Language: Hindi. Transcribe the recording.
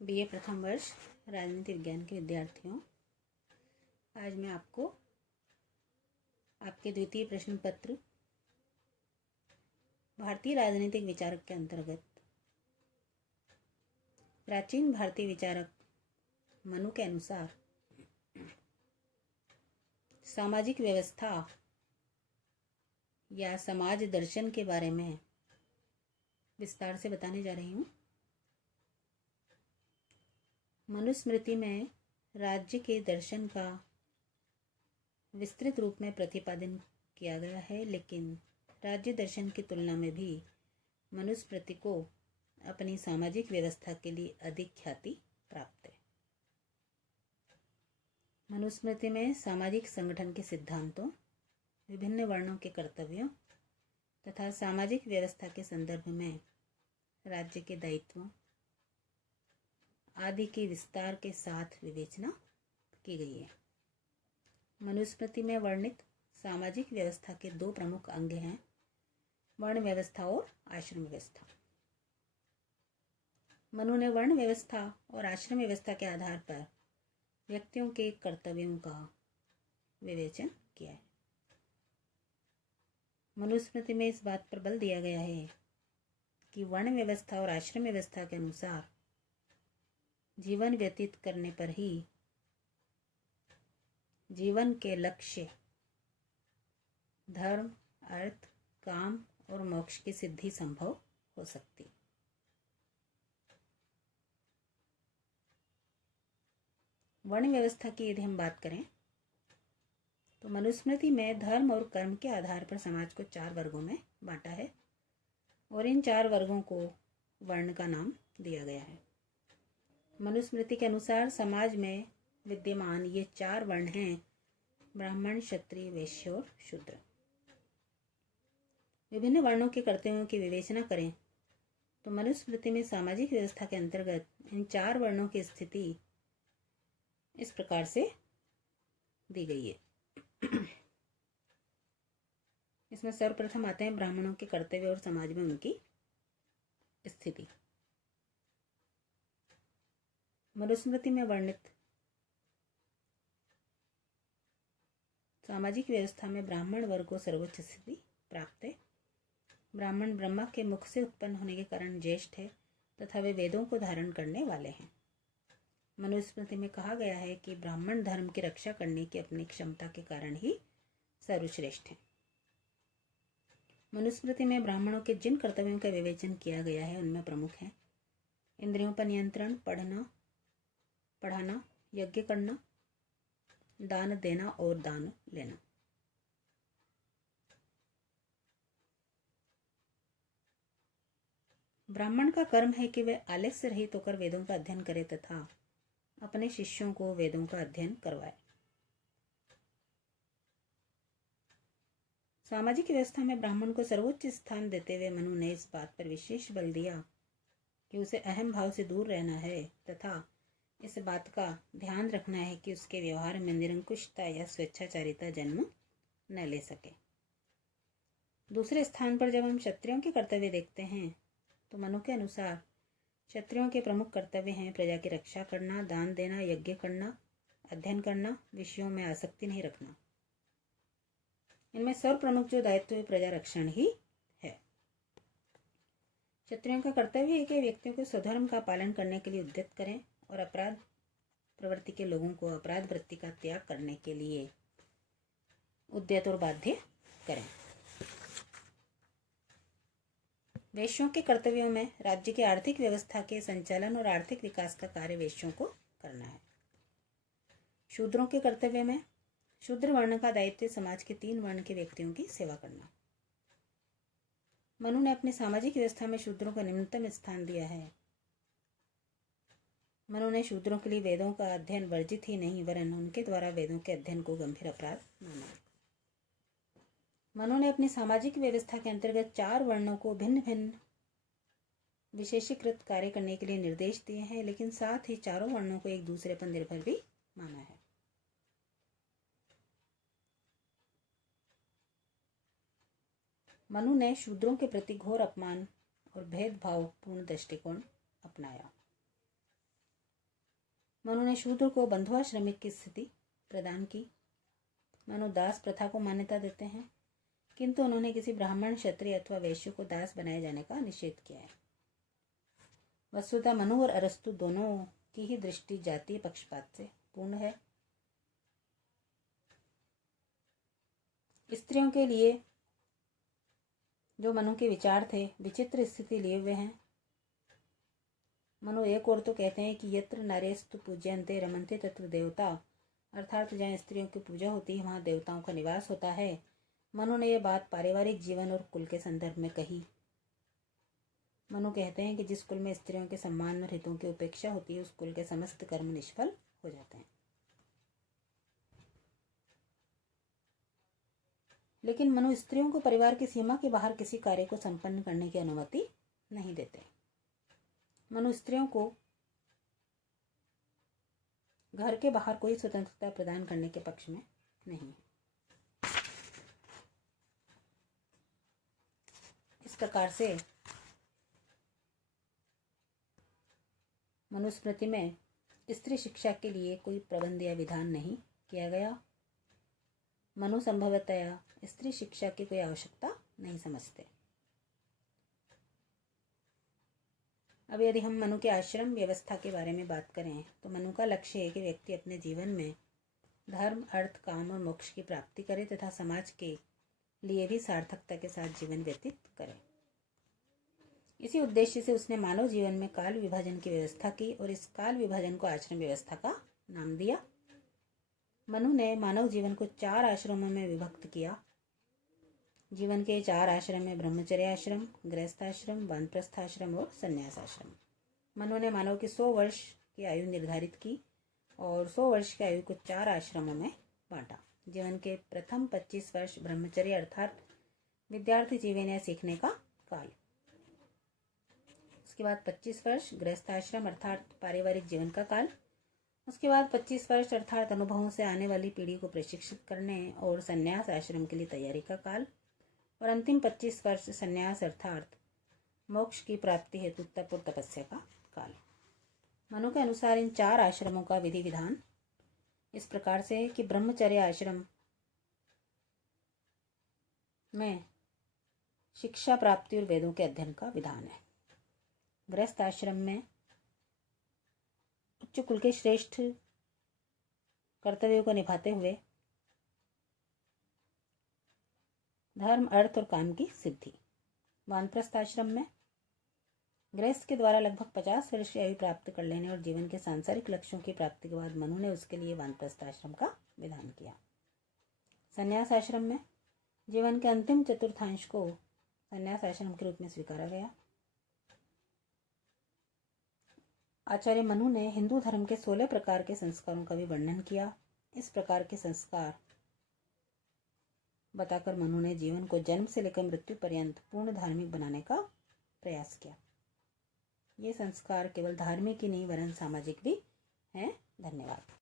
बीए प्रथम वर्ष राजनीति विज्ञान के विद्यार्थियों, आज मैं आपको आपके द्वितीय प्रश्न पत्र भारतीय राजनीतिक विचारक के अंतर्गत प्राचीन भारतीय विचारक मनु के अनुसार सामाजिक व्यवस्था या समाज दर्शन के बारे में विस्तार से बताने जा रही हूँ। मनुस्मृति में राज्य के दर्शन का विस्तृत रूप में प्रतिपादन किया गया है, लेकिन राज्य दर्शन की तुलना में भी मनुस्मृति को अपनी सामाजिक व्यवस्था के लिए अधिक ख्याति प्राप्त है। मनुस्मृति में सामाजिक संगठन के सिद्धांतों, विभिन्न वर्णों के कर्तव्यों तथा सामाजिक व्यवस्था के संदर्भ में राज्य के दायित्वों आदि की विस्तार के साथ विवेचना की गई है। मनुस्मृति में वर्णित सामाजिक व्यवस्था के दो प्रमुख अंग हैं, वर्ण व्यवस्था और आश्रम व्यवस्था। मनु ने वर्ण व्यवस्था और आश्रम व्यवस्था के आधार पर व्यक्तियों के कर्तव्यों का विवेचन किया है। मनुस्मृति में इस बात पर बल दिया गया है कि वर्ण व्यवस्था और आश्रम व्यवस्था के अनुसार जीवन व्यतीत करने पर ही जीवन के लक्ष्य धर्म, अर्थ, काम और मोक्ष की सिद्धि संभव हो सकती। वर्ण व्यवस्था की यदि हम बात करें तो मनुस्मृति में धर्म और कर्म के आधार पर समाज को 4 वर्गों में बांटा है और इन 4 वर्गों को वर्ण का नाम दिया गया है। मनुस्मृति के अनुसार समाज में विद्यमान ये 4 वर्ण हैं, ब्राह्मण, क्षत्रिय, वैश्य और शूद्र। विभिन्न वर्णों के कर्तव्यों की विवेचना करें तो मनुस्मृति में सामाजिक व्यवस्था के अंतर्गत इन 4 वर्णों की स्थिति इस प्रकार से दी गई है। इसमें सर्वप्रथम आते हैं ब्राह्मणों के कर्तव्य और समाज में उनकी स्थिति। मनुस्मृति में वर्णित सामाजिक व्यवस्था में ब्राह्मण वर्ग को सर्वोच्च स्थिति प्राप्त है। ब्राह्मण ब्रह्मा के मुख से उत्पन्न होने के कारण ज्येष्ठ है तथा वे वेदों को धारण करने वाले हैं। मनुस्मृति में कहा गया है कि ब्राह्मण धर्म की रक्षा करने की अपनी क्षमता के कारण ही सर्वश्रेष्ठ है। मनुस्मृति में ब्राह्मणों के जिन कर्तव्यों का विवेचन किया गया है उनमें प्रमुख हैं इंद्रियों पर नियंत्रण, पढ़ाना, यज्ञ करना, दान देना और दान लेना। ब्राह्मण का कर्म है कि वे आलस्य रहित होकर वेदों का अध्ययन करे तथा अपने शिष्यों को वेदों का अध्ययन करवाए। सामाजिक व्यवस्था में ब्राह्मण को सर्वोच्च स्थान देते हुए मनु ने इस बात पर विशेष बल दिया कि उसे अहम भाव से दूर रहना है तथा इस बात का ध्यान रखना है कि उसके व्यवहार में निरंकुशता या स्वेच्छाचारिता जन्म न ले सके। दूसरे स्थान पर जब हम क्षत्रियों के कर्तव्य देखते हैं तो मनु के अनुसार क्षत्रियों के प्रमुख कर्तव्य हैं प्रजा की रक्षा करना, दान देना, यज्ञ करना, अध्ययन करना, विषयों में आसक्ति नहीं रखना। इनमें सर्वप्रमुख जो दायित्व है प्रजा रक्षण ही है। क्षत्रियों का कर्तव्य है कि व्यक्तियों को स्वधर्म का पालन करने के लिए उद्यत करें और अपराध प्रवृत्ति के लोगों को अपराध वृत्ति का त्याग करने के लिए उद्यत और बाध्य करें। वैश्यों के कर्तव्यों में राज्य की आर्थिक व्यवस्था के संचालन और आर्थिक विकास का कार्य वैश्यों को करना है। शूद्रों के कर्तव्य में शूद्र वर्ण का दायित्व समाज के 3 वर्ण के व्यक्तियों की सेवा करना। मनु ने अपनी सामाजिक व्यवस्था में शूद्रों को निम्नतम स्थान दिया है। मनु ने शूद्रों के लिए वेदों का अध्ययन वर्जित ही नहीं वरन उनके द्वारा वेदों के अध्ययन को गंभीर अपराध माना। मनु ने अपनी सामाजिक व्यवस्था के अंतर्गत 4 वर्णों को भिन्न भिन्न विशेषीकृत कार्य करने के लिए निर्देश दिए हैं, लेकिन साथ ही चारों वर्णों को एक दूसरे पर निर्भर भी माना है। मनु ने शूद्रों के प्रति घोर अपमान और भेदभाव पूर्ण दृष्टिकोण अपनाया। मनु ने शूद्र को बंधुआ श्रमिक की स्थिति प्रदान की। मनु दास प्रथा को मान्यता देते हैं, किंतु उन्होंने किसी ब्राह्मण, क्षत्रिय अथवा वैश्य को दास बनाए जाने का निषेध किया है। वस्तुतः मनु और अरस्तु दोनों की ही दृष्टि जातीय पक्षपात से पूर्ण है। स्त्रियों के लिए जो मनु के विचार थे विचित्र स्थिति लिए हुए हैं। मनु एक और तो कहते हैं कि यत्र नारेस्तु पूज्यन्ते रमन्ते तत्र देवता, अर्थात जहाँ स्त्रियों की पूजा होती है वहाँ देवताओं का निवास होता है। मनु ने यह बात पारिवारिक जीवन और कुल के संदर्भ में कही। मनु कहते हैं कि जिस कुल में स्त्रियों के सम्मान और हितों की उपेक्षा होती है उस कुल के समस्त कर्म निष्फल हो जाते हैं। लेकिन मनु स्त्रियों को परिवार की सीमा के बाहर किसी कार्य को संपन्न करने की अनुमति नहीं देते। मनु स्त्रियों को घर के बाहर कोई स्वतंत्रता प्रदान करने के पक्ष में नहीं। इस प्रकार से मनुस्मृति में स्त्री शिक्षा के लिए कोई प्रबंध या विधान नहीं किया गया। मनु संभवतया स्त्री शिक्षा की कोई आवश्यकता नहीं समझते। अब यदि हम मनु के आश्रम व्यवस्था के बारे में बात करें तो मनु का लक्ष्य है कि व्यक्ति अपने जीवन में धर्म, अर्थ, काम और मोक्ष की प्राप्ति करे तथा समाज के लिए भी सार्थकता के साथ जीवन व्यतीत करे। इसी उद्देश्य से उसने मानव जीवन में काल विभाजन की व्यवस्था की और इस काल विभाजन को आश्रम व्यवस्था का नाम दिया। मनु ने मानव जीवन को 4 आश्रमों में विभक्त किया। जीवन के 4 आश्रम में ब्रह्मचर्य आश्रम, गृहस्थाश्रम, वानप्रस्थाश्रम और संन्यासाश्रम। मनु ने मानव की 100 वर्ष की आयु निर्धारित की और 100 वर्ष की आयु को 4 आश्रमों में बांटा। जीवन के प्रथम 25 वर्ष ब्रह्मचर्य अर्थात विद्यार्थी जीवन या सीखने का काल। उसके बाद 25 वर्ष गृहस्थाश्रम अर्थात पारिवारिक जीवन का काल। उसके बाद 25 वर्ष अर्थात अनुभवों से आने वाली पीढ़ी को प्रशिक्षित करने और संन्यास आश्रम के लिए तैयारी का काल। और अंतिम 25 वर्ष संन्यास अर्थात मोक्ष की प्राप्ति हेतु तप और तपस्या का काल। मनु के अनुसार इन 4 आश्रमों का विधि विधान इस प्रकार से है कि ब्रह्मचर्य आश्रम में शिक्षा प्राप्ति और वेदों के अध्ययन का विधान है। गृहस्थ आश्रम में उच्च कुल के श्रेष्ठ कर्तव्यों को निभाते हुए धर्म, अर्थ और काम की सिद्धि। वानप्रस्थ आश्रम में गृहस्थ के द्वारा लगभग 50 वर्ष की आयु प्राप्त कर लेने और जीवन के सांसारिक लक्ष्यों की प्राप्ति के बाद मनु ने उसके लिए वानप्रस्थ आश्रम का विधान किया। संन्यास आश्रम में जीवन के अंतिम चतुर्थांश को संन्यास आश्रम के रूप में स्वीकारा गया। आचार्य मनु ने हिंदू धर्म के 16 प्रकार के संस्कारों का भी वर्णन किया। इस प्रकार के संस्कार बताकर मनु ने जीवन को जन्म से लेकर मृत्यु पर्यंत पूर्ण धार्मिक बनाने का प्रयास किया। ये संस्कार केवल धार्मिक ही नहीं वरन सामाजिक भी हैं। धन्यवाद।